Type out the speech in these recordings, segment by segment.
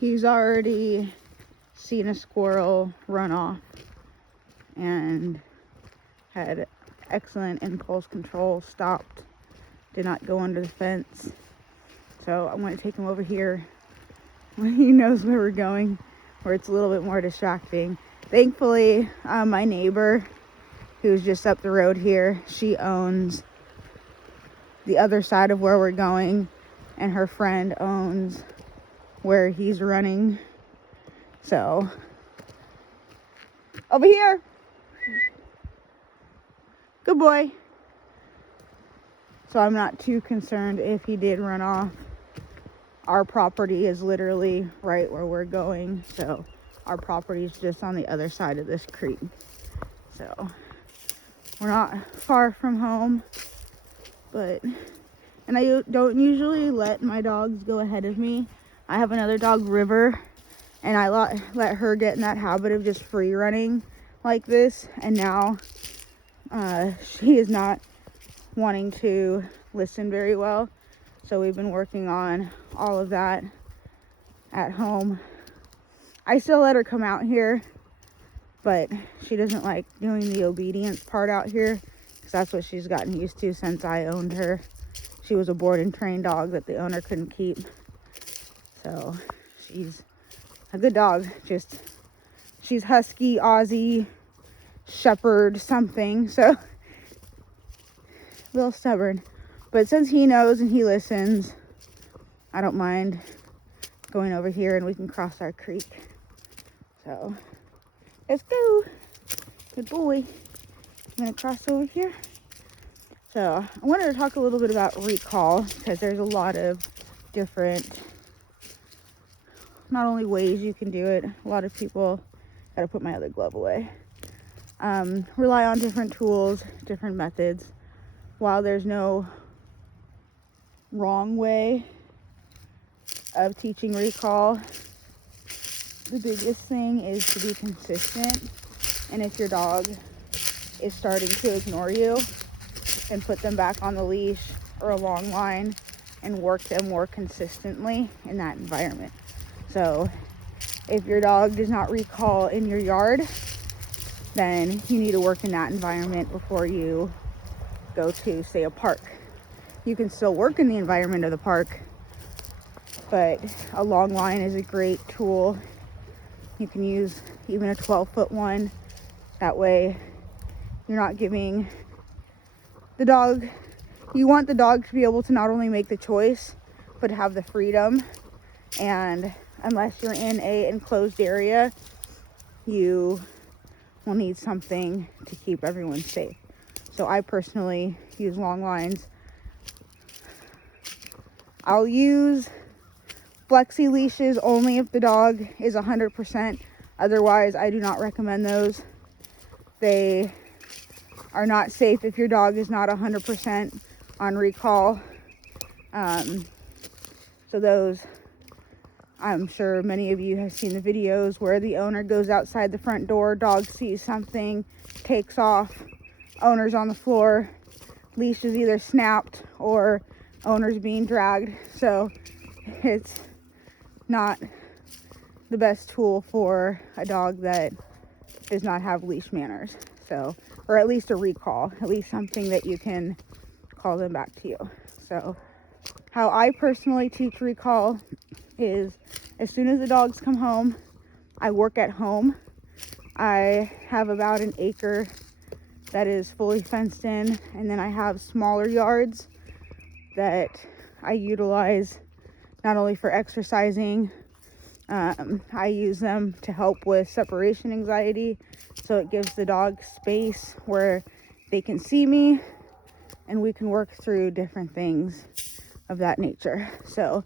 He's already seen a squirrel run off and had excellent impulse control, stopped, did not go under the fence. So I'm going to take him over here when he knows where we're going, where it's a little bit more distracting. Thankfully, my neighbor, who's just up the road here, she owns the other side of where we're going, and her friend owns where he's running. So, over here. Good boy. So I'm not too concerned if he did run off. Our property is literally right where we're going, so our property is just on the other side of this creek. So we're not far from home, and I don't usually let my dogs go ahead of me. I have another dog, River, and I let her get in that habit of just free running like this, and now she is not wanting to listen very well. So we've been working on all of that at home. I still let her come out here, but she doesn't like doing the obedience part out here, because that's what she's gotten used to since I owned her. She was a board and trained dog that the owner couldn't keep. So she's a good dog. Just, she's husky, Aussie, shepherd, something. So a little stubborn. But since he knows and he listens, I don't mind going over here and we can cross our creek. So let's go. Good boy. I'm gonna cross over here. So I wanted to talk a little bit about recall, because there's a lot of different, not only ways you can do it, a lot of people, gotta put my other glove away, rely on different tools, different methods. While there's no wrong way of teaching recall, the biggest thing is to be consistent. And if your dog is starting to ignore you, then put them back on the leash or a long line and work them more consistently in that environment. So if your dog does not recall in your yard, then you need to work in that environment before you go to, say, a park. You can still work in the environment of the park, but a long line is a great tool. You can use even a 12-foot one. That way you're not giving the dog, you want the dog to be able to not only make the choice, but have the freedom. And unless you're in a enclosed area, you will need something to keep everyone safe. So I personally use long lines. I'll use flexi leashes only if the dog is 100%. Otherwise, I do not recommend those. They are not safe if your dog is not 100% on recall. So those, I'm sure many of you have seen the videos where the owner goes outside the front door, dog sees something, takes off, owner's on the floor, leash is either snapped or owner's being dragged. So it's not the best tool for a dog that does not have leash manners. So, or at least a recall, at least something that you can call them back to you. So how I personally teach recall is, as soon as the dogs come home, I work at home. I have about an acre that is fully fenced in, and then I have smaller yards that I utilize not only for exercising, I use them to help with separation anxiety. So it gives the dog space where they can see me and we can work through different things of that nature. So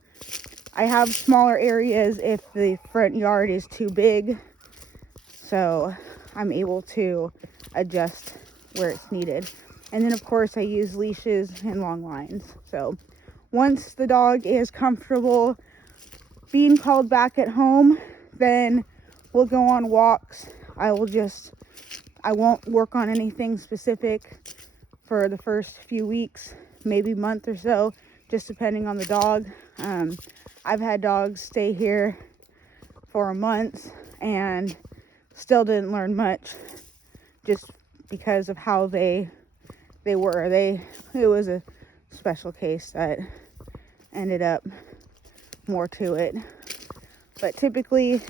I have smaller areas if the front yard is too big. So I'm able to adjust where it's needed. And then of course I use leashes and long lines. So once the dog is comfortable being called back at home, then we'll go on walks. I won't work on anything specific for the first few weeks, maybe month or so, just depending on the dog. I've had dogs stay here for a month and still didn't learn much, just because of how they were. It was a special case that ended up more to it. But typically,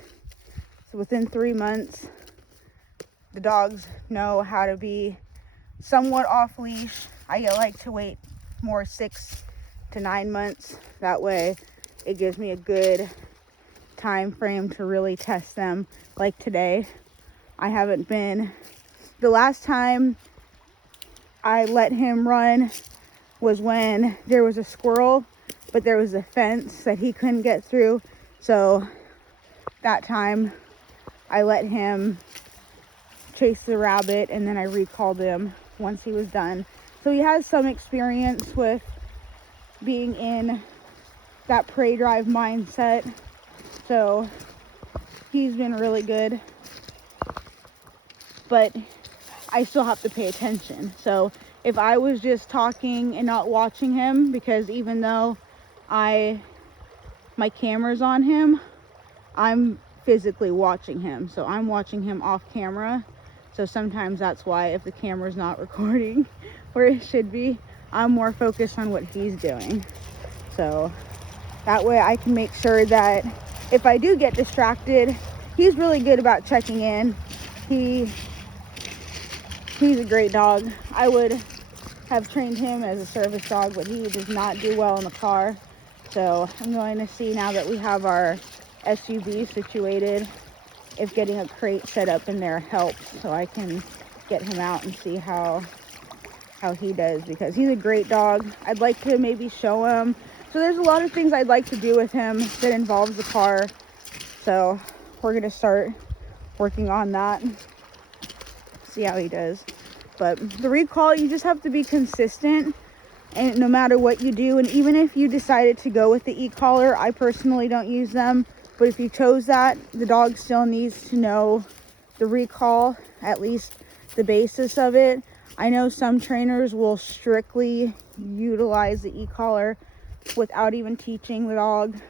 so within 3 months, the dogs know how to be somewhat off leash. I like to wait more 6 to 9 months. That way it gives me a good time frame to really test them. Like today, the last time I let him run was when there was a squirrel, but there was a fence that he couldn't get through. So that time I let him chase the rabbit, and then I recalled him once he was done. So he has some experience with being in that prey drive mindset. So he's been really good. But I still have to pay attention. So if I was just talking and not watching him, because even though my camera's on him, I'm physically watching him. So I'm watching him off camera. So sometimes that's why, if the camera's not recording where it should be, I'm more focused on what he's doing. So that way I can make sure that if I do get distracted, he's really good about checking in. He's a great dog. I would have trained him as a service dog, but he does not do well in the car. So I'm going to see, now that we have our SUV situated, if getting a crate set up in there helps, so I can get him out and see how he does, because he's a great dog. I'd like to maybe show him. So there's a lot of things I'd like to do with him that involves the car. So we're going to start working on that. See how he does. But the recall, you just have to be consistent, and no matter what you do. And even if you decided to go with the e-collar, I personally don't use them. But if you chose that, the dog still needs to know the recall, at least the basis of it. I know some trainers will strictly utilize the e-collar without even teaching the dog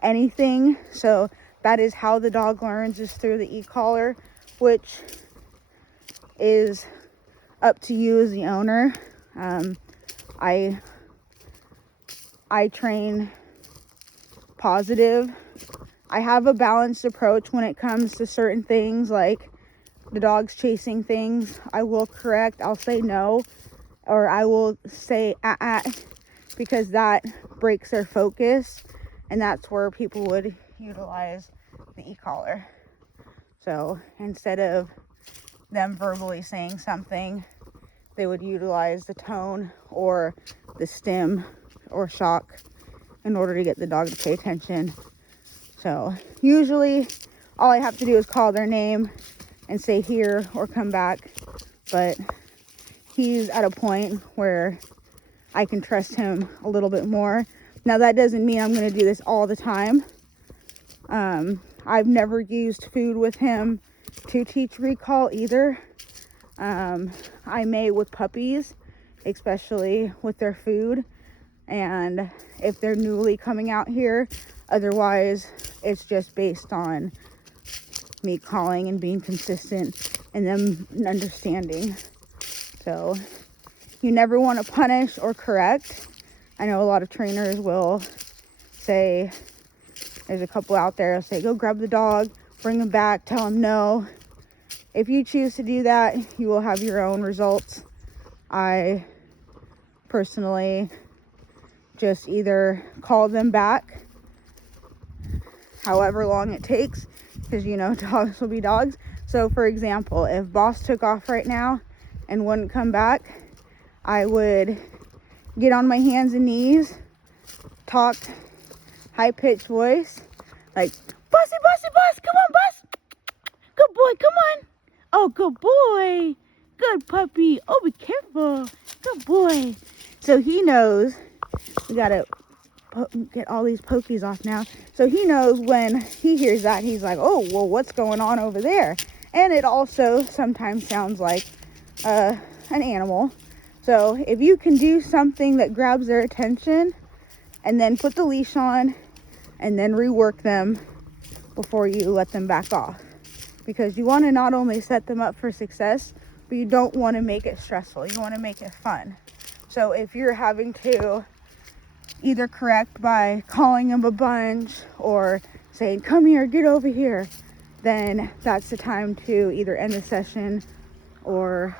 anything. So that is how the dog learns, is through the e-collar, which is up to you as the owner. I train positive. I have a balanced approach when it comes to certain things, like the dog's chasing things. I will correct, I'll say no, or I will say because that breaks their focus, and that's where people would utilize the e-collar. So instead of them verbally saying something, they would utilize the tone or the stim or shock in order to get the dog to pay attention. So usually all I have to do is call their name and say here or come back. But he's at a point where I can trust him a little bit more. Now that doesn't mean I'm going to do this all the time. I've never used food with him to teach recall either. I may with puppies, especially with their food, and if they're newly coming out here. Otherwise, it's just based on me calling and being consistent and them understanding. So you never want to punish or correct. I know a lot of trainers will say, there's a couple out there, say, go grab the dog, bring him back, tell him no. If you choose to do that, you will have your own results. I personally just either call them back, however long it takes, because you know dogs will be dogs. So for example, if Boss took off right now and wouldn't come back, I would get on my hands and knees, talk high-pitched voice, like, Bossy, Bossy, Boss, come on, Boss, good boy, come on, oh, good boy, good puppy, oh, be careful, good boy. So he knows. We gotta get all these pokies off now. So he knows when he hears that, he's like, oh, well, what's going on over there? And it also sometimes sounds like an animal. So if you can do something that grabs their attention and then put the leash on and then rework them before you let them back off, because you want to not only set them up for success, but you don't want to make it stressful. You want to make it fun. So if you're having to either correct by calling them a bunch or saying, come here, get over here, then that's the time to either end the session or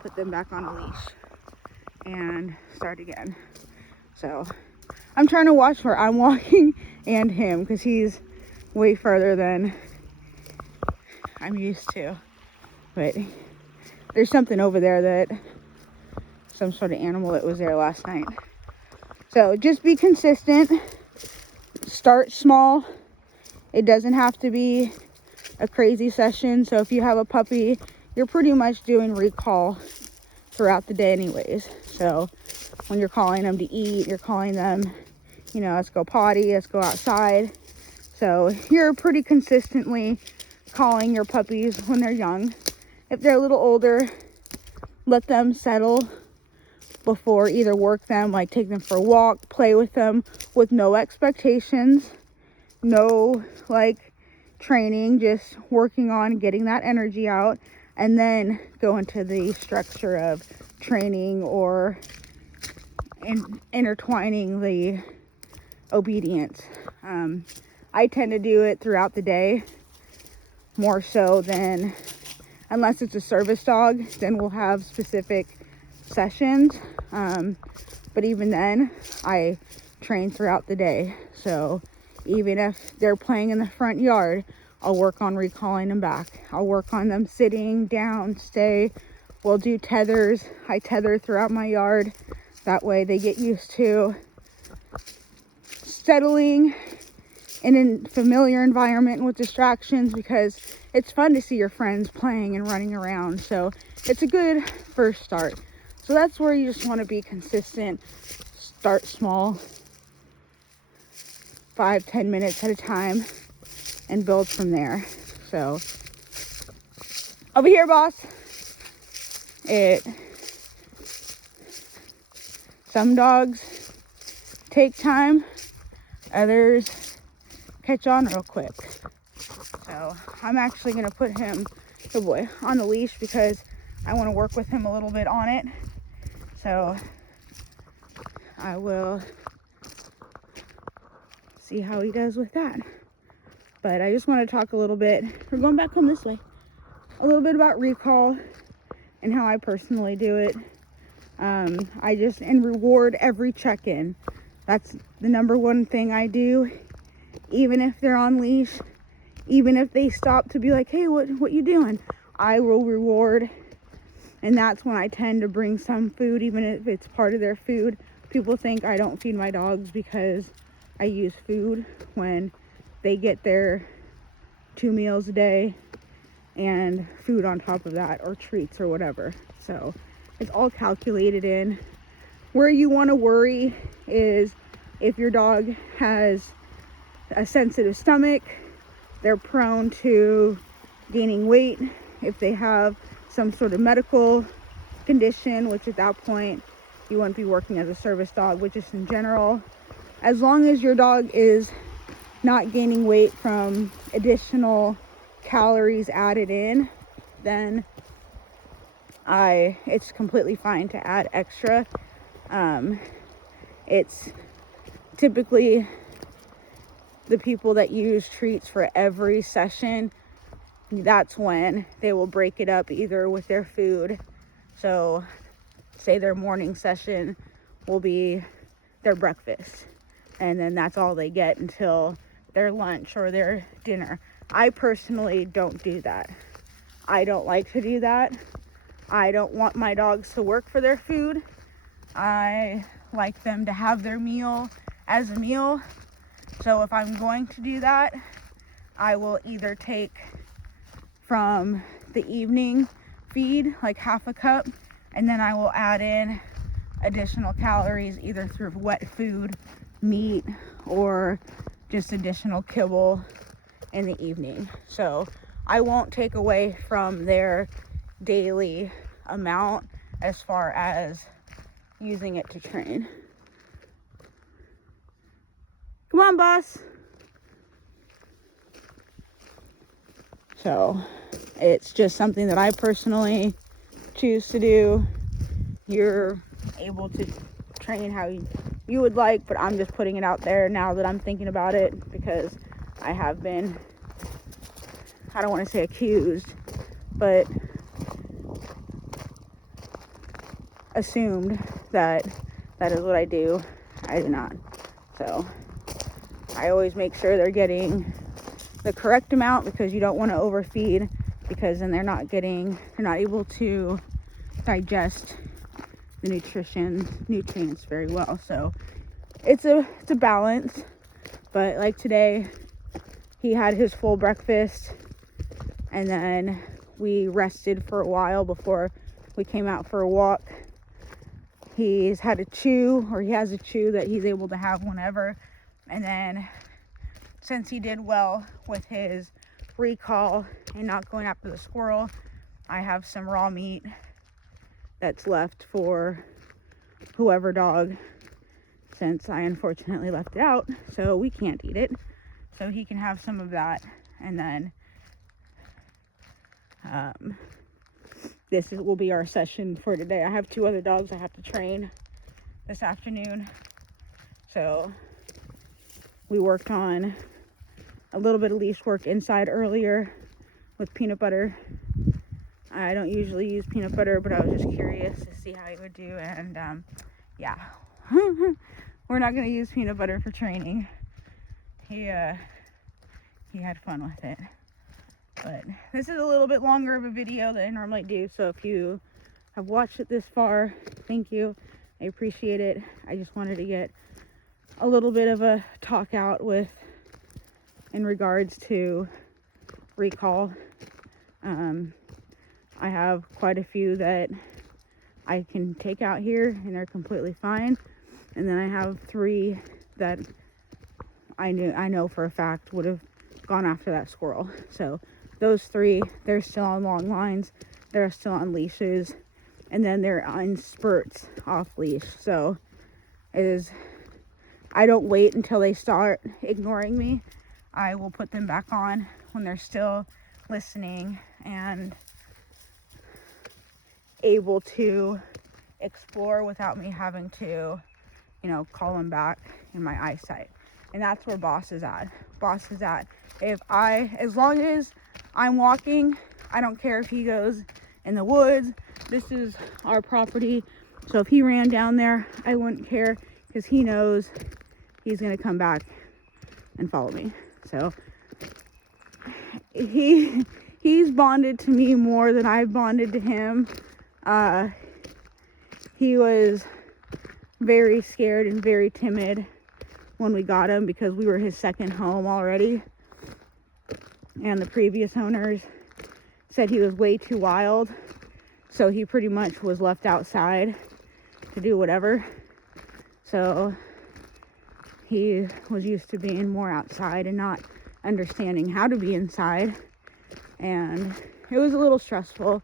put them back on a leash and start again. So I'm trying to watch where I'm walking and him, because he's way further than I'm used to. But there's something over there, that some sort of animal that was there last night. So just be consistent. Start small. It doesn't have to be a crazy session. So if you have a puppy, you're pretty much doing recall throughout the day anyways. So when you're calling them to eat, you're calling them, let's go potty, let's go outside. So you're pretty consistently calling your puppies when they're young. If they're a little older, let them settle before either work them, like take them for a walk, play with them with no expectations, no like training, just working on getting that energy out, and then go into the structure of training or intertwining the obedience. I tend to do it throughout the day more so than, unless it's a service dog, then we'll have specific sessions. But even then, I train throughout the day. So even if they're playing in the front yard, I'll work on recalling them back. I'll work on them sitting down, stay. We'll do tethers. I tether throughout my yard. That way they get used to settling in a familiar environment with distractions, because it's fun to see your friends playing and running around. So it's a good first start. So that's where you just want to be consistent. Start small, 5-10 minutes at a time, and build from there. So over here, boss. Some dogs take time, others catch on real quick. So I'm actually going to put him, good boy, on the leash, because I want to work with him a little bit on it. So I will see how he does with that. But I just want to talk a little bit, we're going back home this way, a little bit about recall and how I personally do it. I just reward every check-in. That's the number one thing I do. Even if they're on leash, even if they stop to be like, hey, what you doing? I will reward. And that's when I tend to bring some food, even if it's part of their food. People think I don't feed my dogs because I use food, when they get their 2 meals a day and food on top of that, or treats or whatever. So it's all calculated in. Where you want to worry is if your dog has a sensitive stomach, they're prone to gaining weight. If they have some sort of medical condition, which at that point you wouldn't be working as a service dog, but just in general, as long as your dog is not gaining weight from additional calories added in, then it's completely fine to add extra. It's typically the people that use treats for every session, that's when they will break it up either with their food. So say their morning session will be their breakfast, and then that's all they get until their lunch or their dinner. I personally don't do that. I don't like to do that. I don't want my dogs to work for their food. I like them to have their meal as a meal. So if I'm going to do that, I will either take from the evening feed, like half a cup, and then I will add in additional calories either through wet food, meat, or just additional kibble in the evening. So I won't take away from their daily amount as far as using it to train. Come on, boss. So it's just something that I personally choose to do. You're able to train how you would like, but I'm just putting it out there now that I'm thinking about it, because I have been, I don't want to say accused, but assumed that that is what I do. I do not. So I always make sure they're getting the correct amount, because you don't want to overfeed, because then they're not able to digest the nutrients very well. So it's a balance. But like today, he had his full breakfast, and then we rested for a while before we came out for a walk. He has a chew that he's able to have whenever. And then since he did well with his recall and not going after the squirrel, I have some raw meat that's left for whoever dog, since I unfortunately left it out, so we can't eat it. So he can have some of that. And then this will be our session for today. I have 2 other dogs I have to train this afternoon. So we worked on a little bit of leash work inside earlier with peanut butter. I don't usually use peanut butter, but I was just curious to see how he would do. And yeah, we're not going to use peanut butter for training. He had fun with it. But this is a little bit longer of a video than I normally do, so if you have watched it this far, thank you. I appreciate it. I just wanted to get a little bit of a talk out in regards to recall. I have quite a few that I can take out here and they're completely fine, and then I have 3 that I know for a fact would have gone after that squirrel. So those 3, they're still on long lines, they're still on leashes, and then they're on spurts off leash. So I don't wait until they start ignoring me. I will put them back on when they're still listening and able to explore without me having to, call them back in my eyesight. And that's where Boss is at. As long as I'm walking, I don't care if he goes in the woods. This is our property. So if he ran down there, I wouldn't care, because he knows he's going to come back and follow me. So he's bonded to me more than I've bonded to him. He was very scared and very timid when we got him, because we were his second home already, and the previous owners said he was way too wild, so he pretty much was left outside to do whatever. So he was used to being more outside and not understanding how to be inside, and it was a little stressful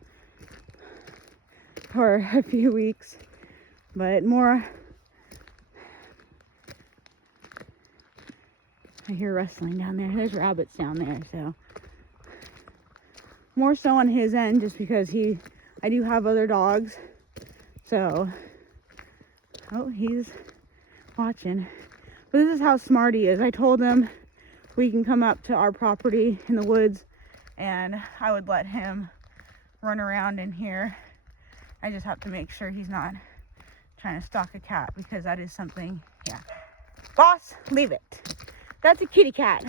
for a few weeks, but more. I hear rustling down there. There's rabbits down there, so more so on his end, just because I do have other dogs. So, oh, he's watching. But this is how smart he is. I told him we can come up to our property in the woods, and I would let him run around in here. I just have to make sure he's not trying to stalk a cat, because that is something, yeah. Boss, leave it. That's a kitty cat.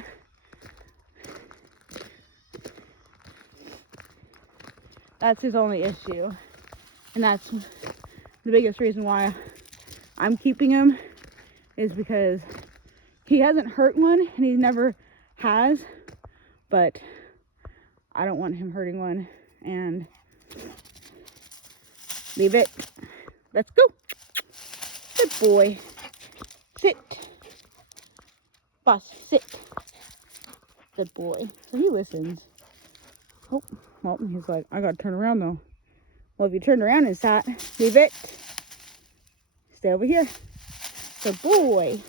That's his only issue. And that's the biggest reason why I'm keeping him, is because he hasn't hurt one, and he never has. But I don't want him hurting one. And leave it. Let's go. Good boy. Sit. Boss, sit. Good boy. So he listens. Oh, well, he's like, I gotta turn around though. Well, if you turn around and sat, leave it. Stay over here. Good boy.